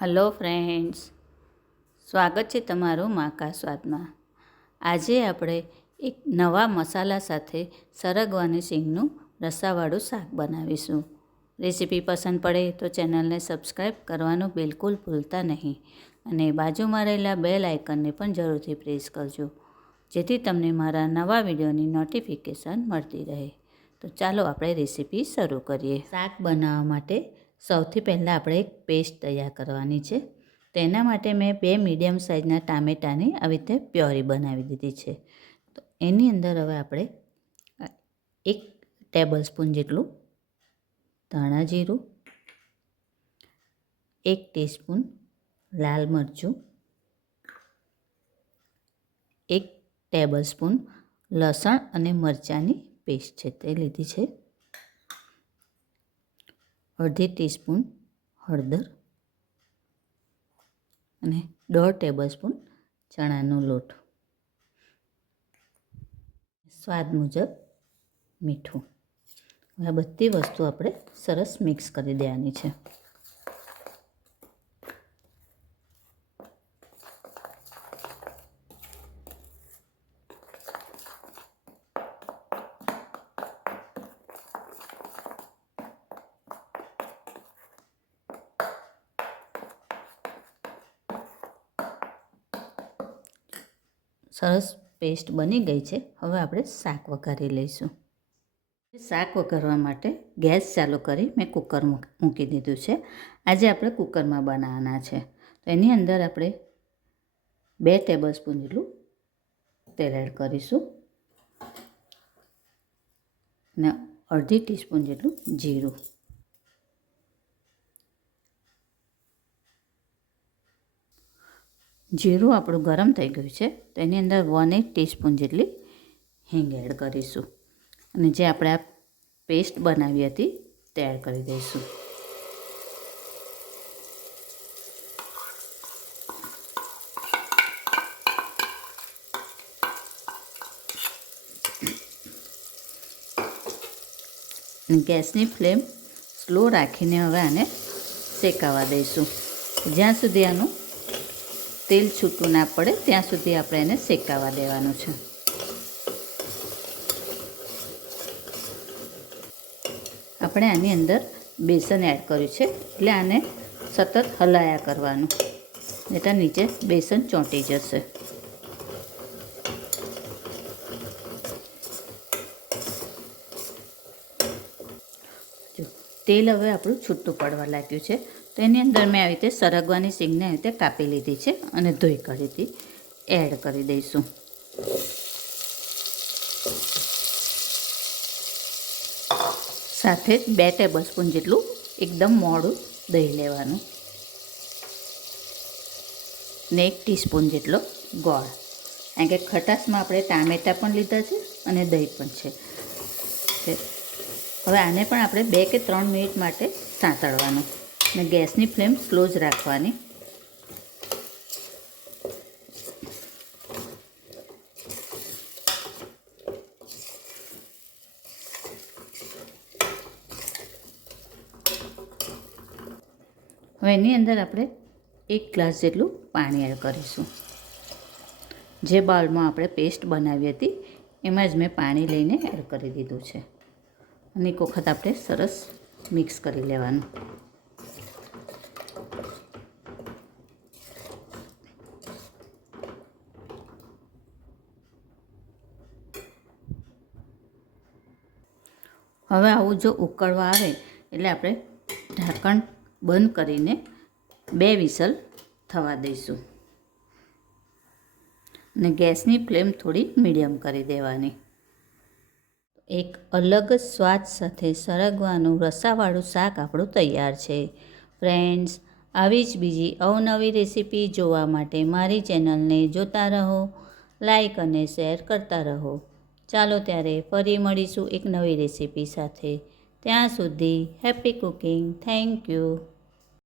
Hello friends, સ્વાગત છે તમારું માકા સ્વાદમાં. આજે આપણે એક નવા મસાલા સાથે સરગવાની સિંગનું રસાવાળું શાક બનાવીશું. રેસીપી પસંદ પડે તો ચેનલને સબસ્ક્રાઈબ કરવાનું બિલકુલ ભૂલતા નહીં અને બાજુમાં રહેલા બેલ આઇકનને પણ જરૂરથી પ્રેસ કરજો, જેથી તમને મારા નવા વિડીયોની નોટિફિકેશન મળતી રહે. તો ચાલો આપણે રેસીપી શરૂ કરીએ. શાક બનાવવા માટે સૌથી પહેલાં આપણે એક પેસ્ટ તૈયાર કરવાની છે. તેના માટે મેં 2 મીડિયમ સાઇઝના ટામેટાની આવી રીતે પ્યોરી બનાવી દીધી છે. તો એની અંદર હવે આપણે 1 ટેબલ સ્પૂન જેટલું ધાણા જીરું, 1 ટીસ્પૂન લાલ મરચું, 1 ટેબલ સ્પૂન લસણ અને મરચાંની પેસ્ટ છે તે લીધી છે, અડધી ટીસ્પૂન હળદર અને 1/2 ટેબલ સ્પૂન ચણાનો લોટ, સ્વાદ મુજબ મીઠું. આ બધી વસ્તુ આપણે સરસ મિક્સ કરી દેવાની છે. સરસ પેસ્ટ બની ગઈ છે. હવે આપણે શાક વઘારી લઈશું. શાક વઘારવા માટે ગેસ ચાલુ કરી મેં કુકર મૂકી દીધું છે. આજે આપણે કુકરમાં બનાવવાના છે. તો એની અંદર આપણે 2 ટેબલ સ્પૂન જેટલું તેલ એડ કરીશું અને અડધી ટીસ્પૂન જેટલું જીરું. જીરું આપણું ગરમ થઈ ગયું છે. તો એની અંદર 1/8 ટીસ્પૂન જેટલી હિંગ એડ કરીશું અને જે આપણે આ પેસ્ટ બનાવી હતી તે એડ કરી દઈશું. ગેસની ફ્લેમ સ્લો રાખીને હવે આને શેકાવા દઈશું. જ્યાં સુધી આનું તેલ છૂટું ના પડે ત્યાં સુધી આપણે એને શેકાવા દેવાનું છે. આપણે આની અંદર બેસન એડ કર્યું છે, એટલે આને સતત હલાયા કરવાનું, નહીંતર નીચે બેસન ચોંટી જશે. તેલ હવે આપણું છૂટું પડવા લાગ્યું છે. તો એની અંદર મેં આવી રીતે સરગવાની સિંગને આવી રીતે કાપી લીધી છે અને ધોઈ કાઢી એડ કરી દઈશું. સાથે જ 2 ટેબલ સ્પૂન જેટલું એકદમ મોડું દહીં લેવાનું ને 1 ટીસ્પૂન જેટલો ગોળ. કારણ કે ખટાશમાં આપણે ટામેટાં પણ લીધા છે અને દહીં પણ છે. હવે આને પણ આપણે 2 કે 3 મિનિટ માટે સાંતળવાનું અને ગેસની ફ્લેમ સ્લો જ રાખવાની. હવે એની અંદર આપણે 1 ગ્લાસ જેટલું પાણી એડ કરીશું. જે બાઉલમાં આપણે પેસ્ટ બનાવી હતી એમાં જ મેં પાણી લઈને એડ કરી દીધું છે અને એક વખત આપણે સરસ મિક્સ કરી લેવાનું. હવે આવું જો ઉકળવા આવે એટલે આપણે ઢાંકણ બંધ કરીને 2 વિસલ થવા દઈશું અને ગેસની ફ્લેમ થોડી મીડિયમ કરી દેવાની. એક અલગ જ સ્વાદ સાથે સરગવાનું રસાવાળું શાક આપણું તૈયાર છે. ફ્રેન્ડ્સ, આવી જ બીજી અવનવી રેસીપી જોવા માટે મારી ચેનલને જોતા રહો, લાઈક અને શેર કરતા રહો. ચાલો ત્યારે ફરી મળીશું એક નવી રેસીપી સાથે. ત્યાં સુધી હેપી કુકિંગ. Thank you.